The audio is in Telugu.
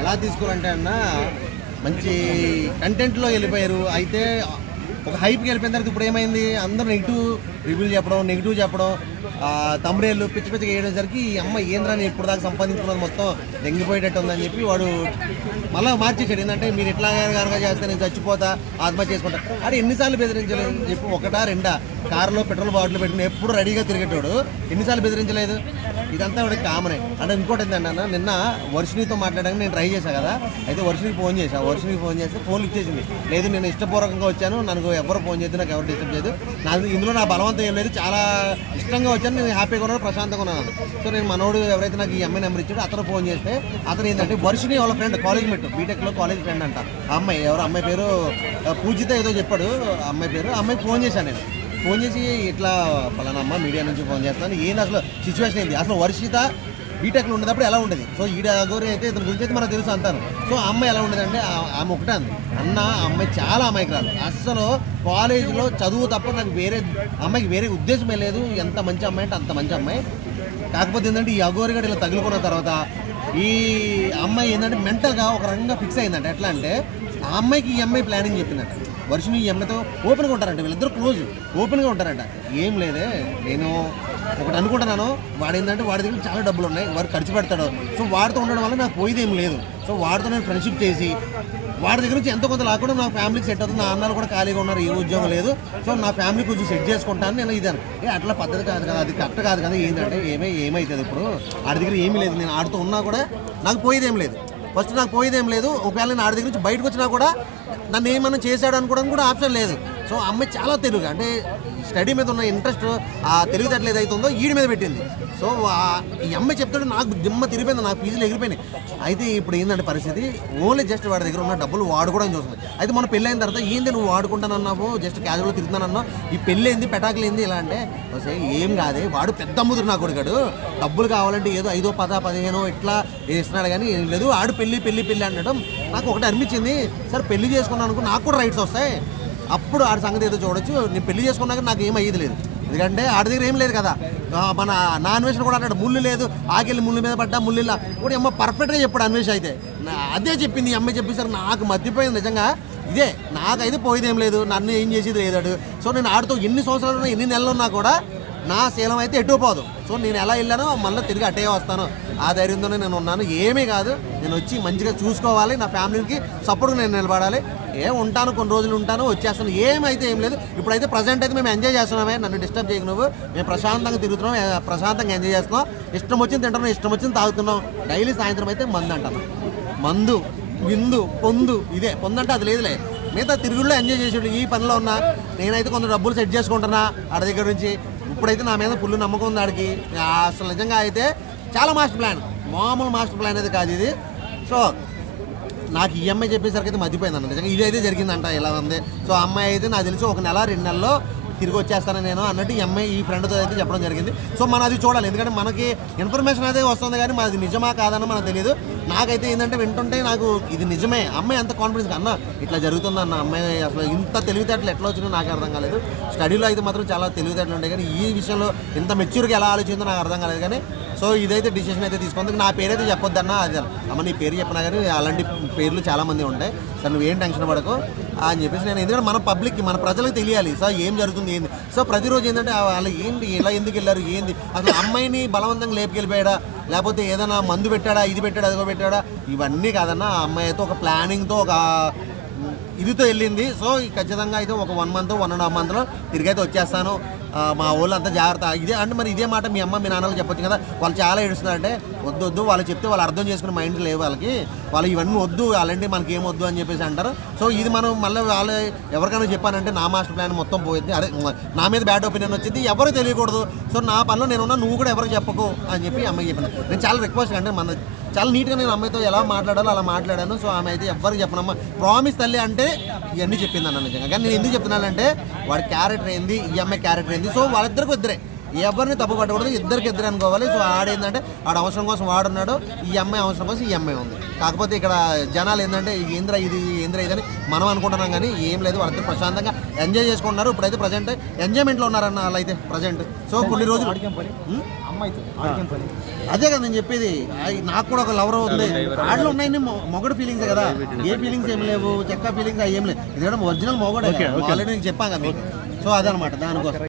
ఎలా తీసుకోవాలంటే అన్న మంచి కంటెంట్లో వెళ్ళిపోయారు. అయితే ఒక హైప్కి వెళ్ళిపోయిన తర్వాత ఇప్పుడు ఏమైంది? అందరూ నెగిటివ్ రివ్యూలు చెప్పడం నెగిటివ్ చెప్పడం తమ్ముడేళ్ళు పిచ్చి పిచ్చిగా వేయడానికి ఈ అమ్మ ఏంద్రని ఇప్పుడు దాకా సంపాదించుకున్నది మొత్తం దెంగిపోయేటట్టు ఉందని చెప్పి వాడు మళ్ళీ మార్చేసాడు ఏంటంటే మీరు ఎట్లా గారుగా చేస్తే నేను చచ్చిపోతా ఆత్మహత్య చేసుకుంటా. అరే ఎన్నిసార్లు బెదిరించలేదు? అని చెప్పి ఒకటా రెండా? కారులో పెట్రోల్ బాటిల్ పెట్టుకుని ఎప్పుడు రెడీగా తిరిగేటోడు ఎన్నిసార్లు బెదిరించలేదు? ఇదంతా వాడికి కామనే అంటే ఇంకోటి ఏంటంటే అన్న నిన్న వర్షినితో మాట్లాడడానికి నేను ట్రై చేశాను కదా అయితే వర్షినికి ఫోన్ చేశాను వర్షినికి ఫోన్ చేస్తే ఫోన్ లిఫ్ట్ చేసింది. లేదు నేను ఇష్టపూర్వకంగా వచ్చాను నాకు ఎవరు ఫోన్ చేయదు నాకు ఎవరు డిస్టర్బ్ చేయదు. నాకు ఇందులో నా బలవంతం ఏం లేదు. చాలా ఇష్టంగా వచ్చాను నేను హ్యాపీగా ఉన్నాను ప్రశాంతంగా ఉన్నాను. సో నేను మనోడు ఎవరైతే నాకు ఈ అమ్మాయి నెంబర్ ఇచ్చాడో అతను ఫోన్ చేస్తే అతను ఏంటంటే వర్షిని వాళ్ళ ఫ్రెండ్ కాలేజ్ మెట్టు బీటెక్లో కాలేజ్ ఫ్రెండ్ అంట. అమ్మాయి ఎవరు అమ్మాయి పేరు పూజిత ఏదో చెప్పాడు అమ్మాయి పేరు అమ్మాయికి ఫోన్ చేశాను నేను. ఫోన్ చేసి ఇట్లా పలానా అమ్మ మీడియా నుంచి ఫోన్ చేస్తాను. ఏంది అసలు సిచ్యువేషన్ ఏంది? అసలు వర్షిత బీటెక్లో ఉండేటప్పుడు ఎలా ఉండేది? సో ఈడ గౌరీ అయితే ఇతని గురించి అయితే మనకు తెలుసు అంటాను సో ఆ అమ్మాయి ఎలా ఉండేదంటే ఆ- ఆమె ఒకటే అంది. అన్న అమ్మాయి చాలా అమాయకురాలు. అస్సలు కాలేజీలో చదువు తప్ప నాకు వేరే అమ్మాయికి వేరే ఉద్దేశమే లేదు. ఎంత మంచి అమ్మాయి అంటే అంత మంచి అమ్మాయి. కాకపోతే ఏంటంటే ఈ అఘోరి గడి ఇలా తగులుకున్న తర్వాత ఈ అమ్మాయి ఏంటంటే మెంటల్గా ఒక రకంగా ఫిక్స్ అయిందంట. ఎట్లా అంటే ఆ అమ్మాయికి ఈ అమ్మాయి ప్లానింగ్ చెప్పిందంట. వర్షం ఈ అమ్మాయితో ఓపెన్గా ఉంటారంట. వీళ్ళిద్దరు క్లోజ్. ఓపెన్గా ఉంటారంట. ఏం లేదే నేను ఒకటి అనుకుంటున్నాను. వాడు ఏంటంటే వాడి దగ్గర చాలా డబ్బులు ఉన్నాయి. వాడు ఖర్చు పెడతాడు. సో వాడితో ఉండడం వల్ల నాకు పోయేదేం లేదు. సో వాడితో నేను ఫ్రెండ్షిప్ చేసి వాడి దగ్గర నుంచి ఎంతో కొంత లేకుండా నా ఫ్యామిలీకి సెట్ అవుతుంది. నా అన్నాలు కూడా ఖాళీగా ఉన్నారు. ఏ ఉద్యోగం లేదు. సో నా ఫ్యామిలీ కొంచెం సెట్ చేసుకుంటాను. నేను ఇదాను. ఏ అట్లా పద్ధతి కాదు కదా. అది కరెక్ట్ కాదు కదా. ఏంటంటే ఏమై ఏమవుతుంది ఇప్పుడు? ఆడి దగ్గర ఏమీ లేదు. నేను ఆడుతూ ఉన్నా కూడా నాకు పోయేది ఏం లేదు. ఫస్ట్ నాకు పోయేదేం లేదు. ఒకవేళ నేను ఆడి దగ్గర నుంచి బయటకు వచ్చినా కూడా నన్ను ఏమన్నా చేశాడు అనుకోవడానికి కూడా ఆప్షన్ లేదు. సో అమ్మాయి చాలా తెలుగు. అంటే స్టడీ మీద ఉన్న ఇంట్రెస్ట్ ఆ తెలివితేటలు ఏదైతే ఉందో ఈడి మీద పెట్టింది. సో ఈ అమ్మాయి చెప్తాడు నాకు దిమ్మ తిరిగిపోయింది నాకు ఫీజులు ఎగిరిపోయినాయి. అయితే ఇప్పుడు ఏంటంటే పరిస్థితి? ఓన్లీ జస్ట్ వాడి దగ్గర ఉన్న డబ్బులు వాడుకోవడం చూస్తుంది. అయితే మన పెళ్ళి అయిన తర్వాత ఏంది నువ్వు వాడుకుంటానన్నావు? జస్ట్ క్యాజువల్ తిరుగుతానన్నావు ఈ పెళ్ళి ఏంది పెటాకులు ఇలా అంటే ఏం కాదే వాడు పెద్ద అమ్ముదురు నా కొడుకాడు. డబ్బులు కావాలంటే ఏదో ఐదో పద పదిహేనో ఇట్లా ఇస్తున్నాడు కానీ ఏం లేదు. ఆడు పెళ్ళి పెళ్ళి పెళ్ళి అనడం నాకు ఒకటి అనిపించింది. సరే పెళ్ళి చేసుకున్నాను అనుకో నాకు కూడా రైట్స్ వస్తాయి. అప్పుడు ఆడి సంగతి ఏదో చూడొచ్చు. నేను పెళ్ళి చేసుకున్నాక నాకు ఏం అయ్యేది లేదు. ఎందుకంటే ఆడి దగ్గర ఏం లేదు కదా. మన నా అన్వేషణ కూడా అంటాడు ముళ్ళు లేదు ఆకెళ్ళి ముళ్ళు మీద పడ్డా ముళ్ళు ఇలా. కూడా అమ్మ పర్ఫెక్ట్గా చెప్పాడు అన్వేష అయితే. అదే చెప్పింది ఈ అమ్మాయి చెప్పేసరికి నాకు మర్చిపోయింది నిజంగా. ఇదే నాకైతే పోయేది ఏం లేదు నన్ను ఏం చేసేది లేదాడు సో నేను ఆడుతూ ఎన్ని సంవత్సరాలు ఎన్ని నెలలు ఉన్నా కూడా నా శీలం అయితే ఎటు పోదు. సో నేను ఎలా వెళ్ళానో మళ్ళీ తిరిగి అటే వస్తాను. ఆ ధైర్యంతోనే నేను ఉన్నాను. ఏమీ కాదు. నేను వచ్చి మంచిగా చూసుకోవాలి. నా ఫ్యామిలీకి సపోర్ట్గా నేను నిలబడాలి. ఏ ఉంటాను. కొన్ని రోజులు ఉంటాను. వచ్చేస్తాను. ఏమైతే ఏం లేదు. ఇప్పుడైతే ప్రజెంట్ అయితే మేము ఎంజాయ్ చేస్తున్నామే. నన్ను డిస్టర్బ్ చేయకు నువ్వు. మేము ప్రశాంతంగా తిరుగుతున్నాం. ప్రశాంతంగా ఎంజాయ్ చేస్తున్నాం. ఇష్టం వచ్చింది తింటున్నాం. ఇష్టం వచ్చింది తాగుతున్నాం. డైలీ సాయంత్రం అయితే మందు అంటాను. మందు విందు పొందు ఇదే. పొందంటే అది లేదులే. మిగతా తిరుగుళ్ళు ఎంజాయ్ చేసేవాళ్ళు. ఈ పనిలో ఉన్నా నేనైతే కొంత డబ్బులు సెట్ చేసుకుంటున్నా. ఆడ దగ్గర నుంచి ఇప్పుడైతే నా మీద ఫుల్ నమ్మకం ఉంది ఆడికి. అసలు నిజంగా అయితే చాలా మాస్టర్ ప్లాన్. మామూలు మాస్టర్ ప్లాన్ అయితే కాదు ఇది. సో నాకు ఈ అమ్మాయి చెప్పేసరికి అయితే మర్చిపోయింది అన్న. నిజంగా ఇదైతే జరిగిందంట ఇలా ఉంది. సో అమ్మాయి అయితే నాకు తెలిసి ఒక నెల రెండు నెలల్లో తిరిగి వచ్చేస్తాను నేను అన్నట్టు ఈ అమ్మాయి ఈ ఫ్రెండ్తో అయితే చెప్పడం జరిగింది. సో మనం అది చూడాలి. ఎందుకంటే మనకి ఇన్ఫర్మేషన్ అయితే వస్తుంది కానీ మనది నిజమా కాదని మనకు తెలియదు నాకైతే ఏంటంటే వింటుంటే నాకు ఇది నిజమే. అమ్మాయి ఎంత కాన్ఫిడెన్స్ అన్న ఇట్లా జరుగుతుంది అన్న అమ్మాయి అసలు ఇంత తెలివితేటలు ఎట్లా వచ్చినా నాకు అర్థం కాలేదు. స్టడీలో అయితే మాత్రం చాలా తెలివితేటలు ఉంటాయి కానీ ఈ విషయంలో ఇంత మెచ్యూర్గా ఎలా ఆలోచిందో నాకు అర్థం కాలేదు. కానీ సో ఇదైతే డిసిషన్ అయితే తీసుకుంది. నా పేరైతే చెప్పొద్దన్నా అది అమ్మ నీ పేరు చెప్పినా కానీ అలాంటి పేర్లు చాలామంది ఉంటాయి. సార్ నువ్వేం టెన్షన్ పడకు అని చెప్పేసి నేను ఎందుకంటే మన పబ్లిక్కి మన ప్రజలకు తెలియాలి. సార్ ఏం జరుగుతుంది ఏంది? సో ప్రతిరోజు ఏంటంటే వాళ్ళు ఏంటి ఇలా ఎందుకు వెళ్ళారు ఏంది? అసలు అమ్మాయిని బలవంతంగా లేపుకెళ్ళిపోయాడా? లేకపోతే ఏదైనా మందు పెట్టాడా ఇది పెట్టాడా అదిగో పెట్టాడా? ఇవన్నీ కాదన్నా ఆ అమ్మాయి అయితే ఒక ప్లానింగ్తో ఒక ఇదితో వెళ్ళింది. సో ఈ ఖచ్చితంగా అయితే ఒక one month one and half మంత్లో తిరిగి అయితే వచ్చేస్తాను. మా ఊళ్ళో అంతా జాగ్రత్త. ఇదే అంటే మరి ఇదే మాట మీ అమ్మ మీ నాన్నలు చెప్పొచ్చు కదా. వాళ్ళు చాలా ఏడుస్తున్నారంటే వద్దు వద్దు వాళ్ళు చెప్తే వాళ్ళు అర్థం చేసుకునే మైండ్ లేవు వాళ్ళకి. వాళ్ళు ఇవన్నీ వద్దు అలాంటి మనకి ఏం వద్దు అని చెప్పేసి అంటారు. సో ఇది మనం మళ్ళీ వాళ్ళు ఎవరికైనా చెప్పానంటే నా మాస్టర్ ప్లాన్ మొత్తం పోయింది. అదే నా మీద బ్యాడ్ ఒపీనియన్ వచ్చింది ఎవరు తెలియకూడదు. సో నా పనిలో నేనున్నా నువ్వు కూడా ఎవరికి చెప్పకు అని చెప్పి అమ్మకి చెప్పిన. నేను చాలా రిక్వెస్ట్ అంటే మన చాలా నీట్గా నేను అమ్మాయితో ఎలా మాట్లాడాలో అలా మాట్లాడాను. సో ఆమె అయితే ఎవ్వరికి చెప్పనమ్మా. ప్రామిస్ తల్లి అంటే ఇవన్నీ చెప్పింది అన్న నిజంగా. కానీ నేను ఎందుకు చెప్తున్నానంటే వాడి క్యారెక్టర్ ఏంది ఈ అమ్మాయి క్యారెక్టర్ ఏంది. సో వాళ్ళిద్దరికి ఇద్దరే. ఎవరిని తప్పు పట్టకూడదు ఇద్దరికి ఇద్దరు అనుకోవాలి. సో ఆడేందంటే ఆడ అవసరం కోసం వాడున్నాడు ఈ అమ్మాయి అవసరం కోసం ఈ అమ్మాయి ఉంది. కాకపోతే ఇక్కడ జనాలు ఏంటంటే ఏంద్ర ఇది ఏంద్ర ఇదని మనం అనుకుంటున్నాం కానీ ఏం లేదు. వాళ్ళిద్దరు ప్రశాంతంగా ఎంజాయ్ చేసుకుంటున్నారు. ఇప్పుడైతే ప్రజెంట్ ఎంజాయ్మెంట్లో ఉన్నారన్న వాళ్ళైతే ప్రజెంట్ సో కొన్ని రోజులు అదే కదా నేను చెప్పేది. నాకు కూడా ఒక లవర్ ఉంది ఆడలో ఉన్నాయని మొగడు ఫీలింగ్స్ కదా. ఏ ఫీలింగ్స్ ఏం లేవు. చెక్క ఫీలింగ్స్ ఏం లేవు ఎందుకంటే ఒరిజినల్ మొగడే ఆల్రెడీ నేను చెప్పాను కదా సో అదనమాట దానికోసం.